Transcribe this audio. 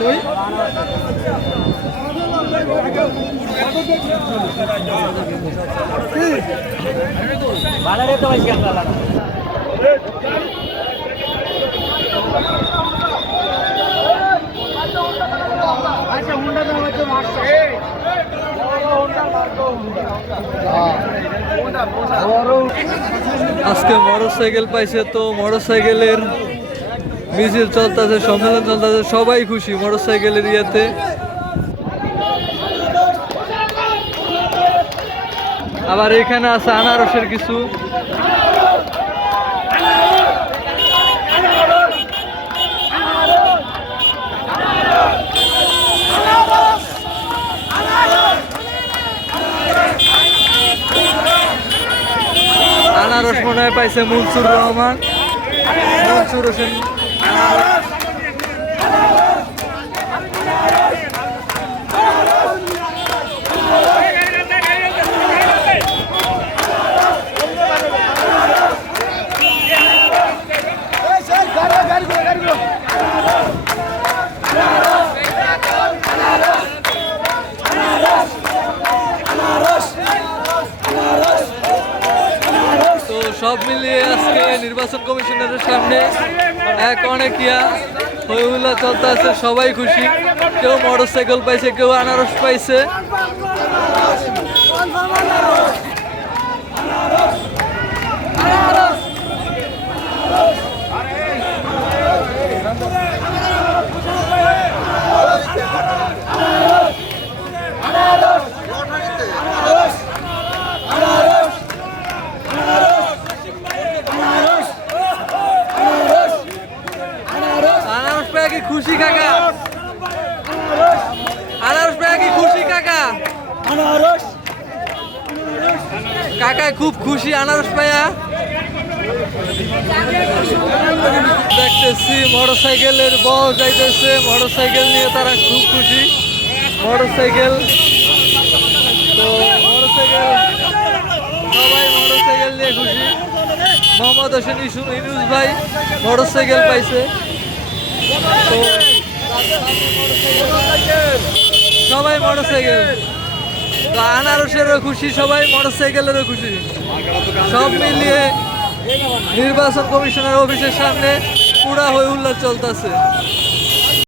তুই আজকে মোটরসাইকেল পাইছে, তো মোটরসাইকেলের মিছিল চলতেছে, সম্মেলন চলতেছে, সবাই খুশি মোটরসাইকেলের ইয়েতে। আবার এখানে আছে আনারসের কিছু। আনারস মনে হয় পাইছে মনসুর রহমান, মনসুর হোসেন। সব মিলিয়ে আজকে নির্বাচন কমিশনারের সামনে এক অনেক হই হুল্লা চলতে আছে, সবাই খুশি। কেউ মোটরসাইকেল পাইছে, কেউ আনারস পাইছে। খুশি কাকা, আনারস পেয়ে কি খুশি কাকা? কাকা খুব খুশি আনারস পায়া। দেখতেছি মোটরসাইকেলের বস যাইতেছে, মোটরসাইকেল নিয়ে তারা খুব খুশি। মোটরসাইকেল, তো মোটরসাইকেল, সবাই মোটরসাইকেল নিয়ে খুশি। মোহাম্মদ হোসেন ইউনুস ভাই মোটরসাইকেল পাইছে, তো সবাই মোটরসাইকেল। তো আনারসেরও খুশি, সবাই মোটরসাইকেলেরও খুশি। সব মিলিয়ে নির্বাচন কমিশনের অফিসের সামনে পুরা হই হুল্লাড় চলতেছে।